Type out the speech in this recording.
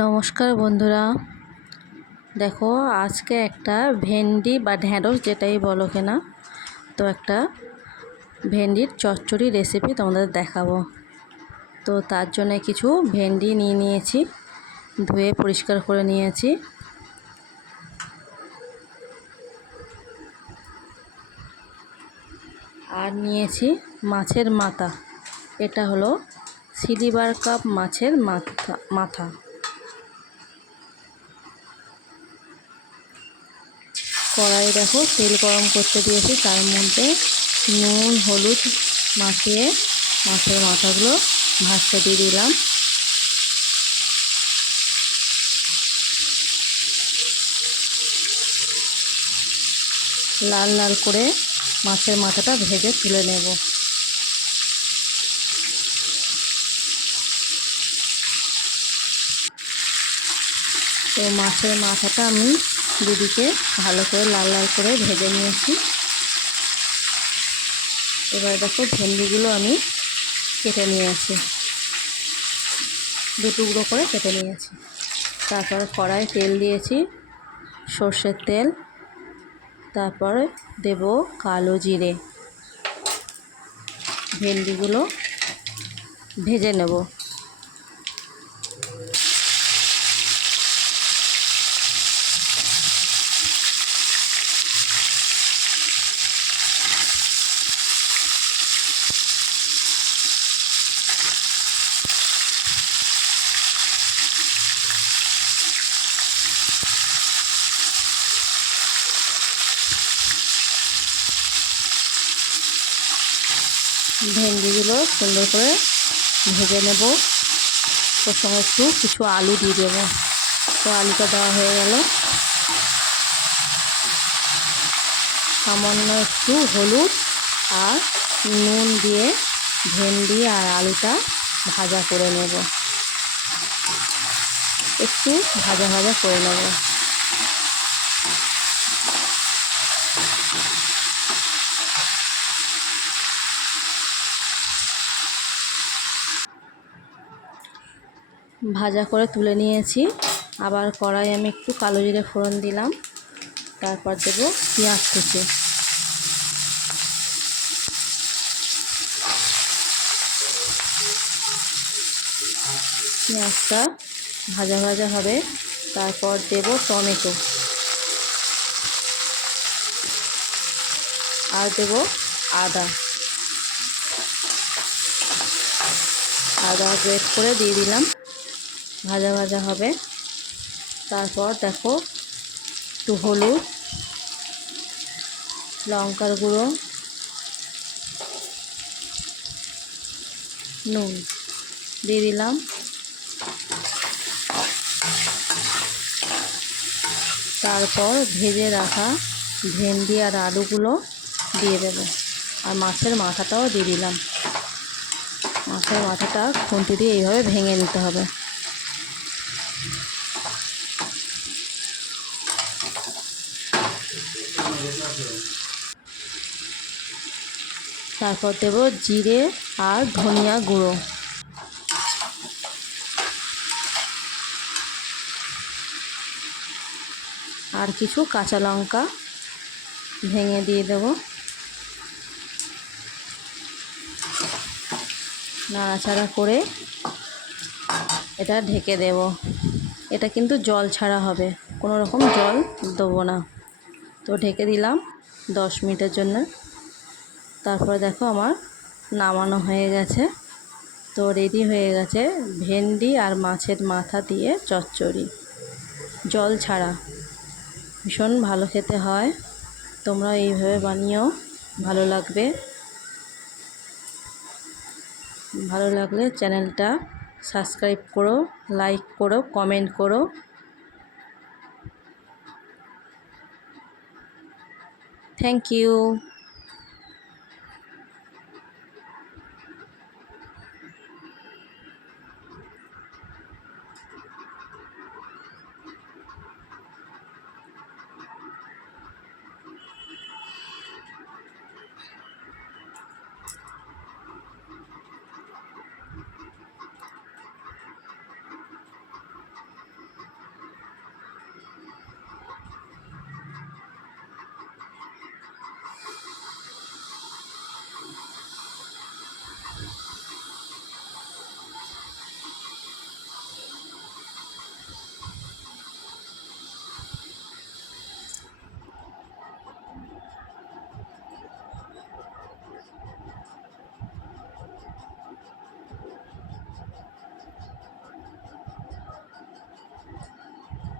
নমস্কার বন্ধুরা। দেখো, আজকে একটা ভেন্ডি বা ঢ্যাঁড়স যেটাই বলো কেনা, তো একটা ভেন্ডির চচ্চড়ি রেসিপি তোমাদের দেখাবো। তো তার জন্য কিছু ভেন্ডি নিয়ে নিয়েছি, ধুয়ে পরিষ্কার করে নিয়েছি। আর নিয়েছি মাছের মাথা, এটা হলো সিলিভার কাপ মাছের মাথা মাথা। কড়াই দেখো তেল গরম করতে দিয়েছি, তার মধ্যে নুন, হলুদ মাখিয়ে মাছের মাথাগুলো ভাজতে দিয়ে দিলাম। লাল লাল করে মাছের মাথাটা ভেজে তুলে নেব। তো মাছের মাথাটা আমি দুদিকে ভালো করে লাল লাল করে ভেজে নিয়েছি। এবার দেখো ভেন্ডিগুলো আমি কেটে নিয়েছি। দু টুকরো করে কেটে নিয়েছি। তারপর কড়াই তেল দিয়েছি, সর্ষের তেল। তারপর দেব কালো জিরে। ভেন্ডিগুলো ভেজে নেব। ভেন্ডিগুলো সুন্দর করে ভেজে নেব। ওর সঙ্গে একটু কিছু আলু দিয়ে দেবো। তো আলুটা দেওয়া হয়ে গেল। সামান্য একটু হলুদ আর নুন দিয়ে ভেন্ডি আর আলুটা ভাজা করে নেব। একটু ভাজা ভাজা করে নেব। ভাজা করে তুলে নিয়েছি। আবার কড়াই আমি একটু কালো জিরে ফোড়ন দিলাম। তারপর দেব পেঁয়াজ কুচি। পেঁয়াজটা ভাজা ভাজা হবে। তারপর দেব টমেটো। আর দেব আদা। আদা গ্রেট করে দিয়ে দিলাম। ভাজা ভাজা হবে। তারপর দেখো একটু হলুদ, লঙ্কার গুঁড়ো, নুন দিয়ে দিলাম। তারপর ভেজে রাখা ভেন্ডি আর আলুগুলো দিয়ে দেব। আর মাছের মাথাটাও দিয়ে দিলাম। মাছের মাথাটা খুন্তি দিয়ে এইভাবে ভেঙে নিতে হবে। তারপর দেব জিরে আর ধনিয়া গুঁড়ো। আর কিছু কাঁচা লঙ্কা ভেঙে দিয়ে দেব। নাড়াচাড়া করে এটা ঢেকে দেব। এটা কিন্তু জল ছাড়া হবে, কোনো রকম জল দেবো না। তো ঢেকে দিলাম দশ মিনিটের জন্য। তারপরে দেখো আমার নামানো হয়ে গেছে। তো রেডি হয়ে গেছে ভেন্ডি আর মাছের মাথা দিয়ে চচ্চড়ি। জল ছাড়া। ভীষণ ভালো খেতে হয়। তোমরা এইভাবে বানিয়েও ভালো লাগবে। ভালো লাগলে চ্যানেলটা সাবস্ক্রাইব করো, লাইক করো, কমেন্ট করো। Thank you.